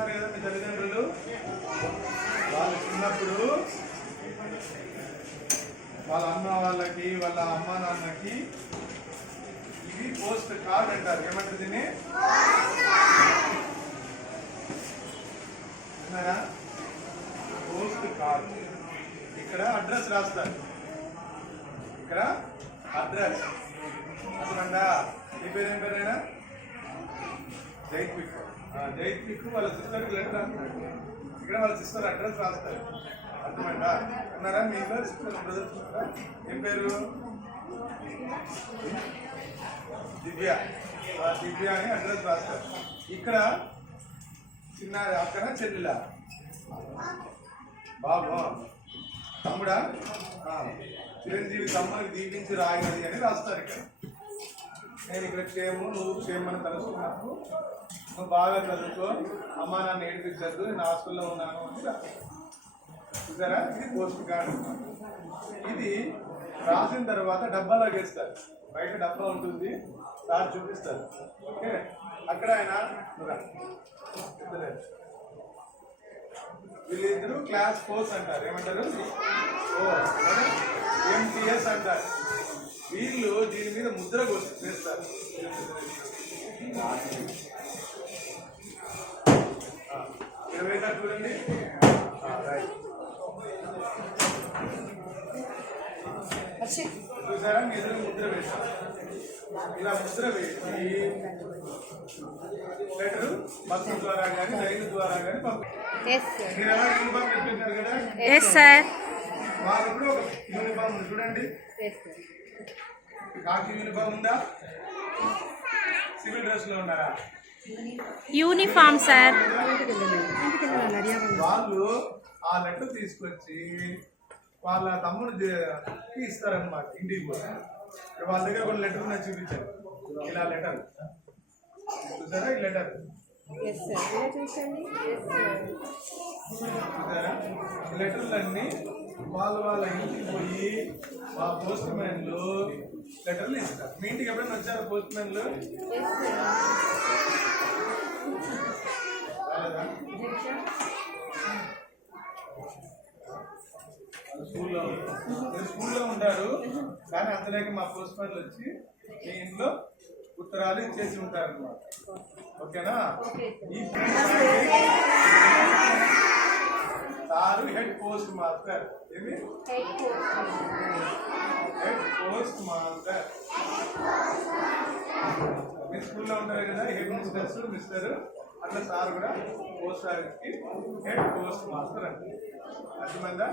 ఉన్నారు కదా మీ తల్లిదండ్రులు, వాళ్ళు చిన్నప్పుడు వాళ్ళ అమ్మ వాళ్ళకి వాళ్ళ అమ్మ నాన్నకి ఇది పోస్ట్ కార్డ్ అంటారు. ఏమంటారు దీన్ని? విన్నారా? Post card. ఇక్కడ అడ్రస్ రాస్తారు. ఇక్కడ అడ్రస్ అసలు మీ పేరు ఏం పేరైనా? జైత్విక్. జైత్విక్ వాళ్ళ సిస్టర్కి లెటర్ రాస్తారు. ఇక్కడ వాళ్ళ సిస్టర్ అడ్రస్ రాస్తారు. అర్థమైందా? ఉన్నారా మీ ఇంట్లో సిస్టర్ బ్రదర్స్ ఉన్నారా? ఏం పేరు? దివ్య. దివ్య అని అడ్రస్ రాస్తారు. ఇక్కడ చిన్న అక్కన చెల్లిలా? బాబు తమ్ముడా? చిరంజీవి తమ్ముడికి దీపించి రాయగలి అని రాస్తారు. ఇక్కడ నేను ఇక్కడ క్షేము, నువ్వు క్షేమని తలుచుకున్నప్పుడు నువ్వు బాగా చదువుకో, అమ్మా నాన్న ఏడిపించద్దు, నేను హాస్టల్లో ఉన్నాను అని చూసారా? ఇది పోస్ట్ కార్డు. ఇది రాసిన తర్వాత డబ్బాలోకి వేస్తారు. బయట డబ్బా ఉంటుంది, సార్ చూపిస్తారు. ఓకే, అక్కడ ఆయన వీళ్ళిద్దరు క్లాస్ 4 అంటారు. ఏమంటారు? MTS అంటారు. వీళ్ళు దీని మీద ముద్ర వేస్తారు. వేస్తారు చూడండి. చూసారా? మీ ఇద్దరు ముద్ర వేస్తారు. ఇలా ముద్ర వేసి లెటర్ బస్సు ద్వారా కానీ రైలు ద్వారా కానీ పంపిస్తారు. మీరు ఎలా యూనిఫామ్ పెట్టారు కదా? వాళ్ళప్పుడు ఒక యూనిఫామ్ ఉంది చూడండి. కాకి యూనిఫామ్ ఉందా? సివిల్ డ్రెస్ లో ఉన్నారా? Uniform sir. వాళ్ళు ఆ లెటర్ తీసుకొచ్చి వాళ్ళ తమ్ముడు ఇస్తారనమాట ఇంటికి పోయి. వాళ్ళ దగ్గర కొన్ని లెటర్ నాకు చూపించారు. ఇలా లెటర్ చూసారా? ఈ లెటర్ చూసారా? లెటర్లన్నీ వాళ్ళ ఇంటికి పోయి ఆ పోస్ట్ మ్యాన్లు లెటర్లు ఇస్తారు. మీ ఇంటికి ఎప్పుడైనా వచ్చారా పోస్ట్ మ్యాన్లు? స్కూల్లో ఉంటారు కానీ అంతలేక మా పోస్ట్ మ్యాన్లు వచ్చి మీ ఇంట్లో ఉత్తరాలు ఇచ్చేసి ఉంటారు అన్నమాట. ఓకేనా? ఈ సారు హెడ్ పోస్ట్ మాస్టర్. ఏమి? Head post master. మీ స్కూల్లో ఉంటారు కదా హెడ్ మిస్టర్స్, మిస్టర్, అట్లా సార్ కూడా పోస్ట్ ఆఫీస్కి హెడ్ పోస్ట్ మాస్టర్ అంటే. అర్థమైందా?